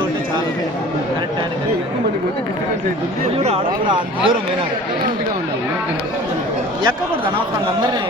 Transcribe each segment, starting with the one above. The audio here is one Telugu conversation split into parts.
ఉంటే చాలు. కరెక్ట్ అని దూరం ఆడకూడదు అంత దూరం పోయినారు ఎక్కకూడదు అనవసరంగా అందరినీ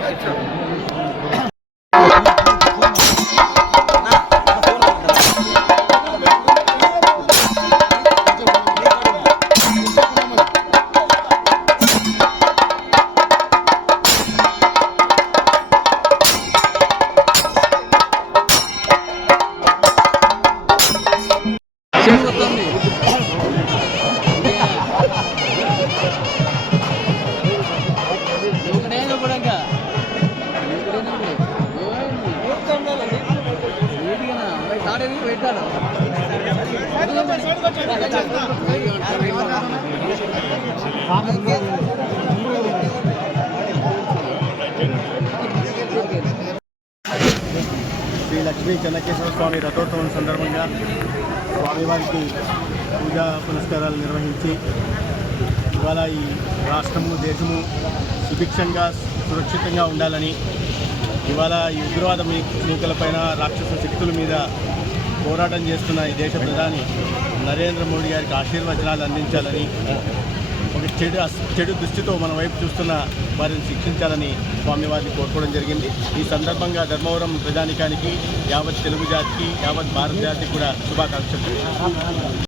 శ్రీ లక్ష్మీ చెన్నకేశ్వర స్వామి రథోత్సవం సందర్భంగా స్వామివారికి పూజా పునస్కారాలు నిర్వహించి ఇవాళ ఈ రాష్ట్రము దేశము సుభిక్షంగా సురక్షితంగా ఉండాలని ఇవాళ ఈ ఉగ్రవాద మీ మూకలపైన రాక్షస శక్తుల మీద పోరాటం చేస్తున్న ఈ దేశ ప్రధాని నరేంద్ర మోడీ గారికి ఆశీర్వచనాలు అందించాలని ఒక చెడు చెడు దృష్టితో మన వైపు చూస్తున్న వారిని శిక్షించాలని స్వామివారిని కోరుకోవడం జరిగింది. ఈ సందర్భంగా ధర్మవరం ప్రజానికానికి యావత్ తెలుగు జాతికి యావత్ భారత జాతికి కూడా శుభాకాంక్షలు.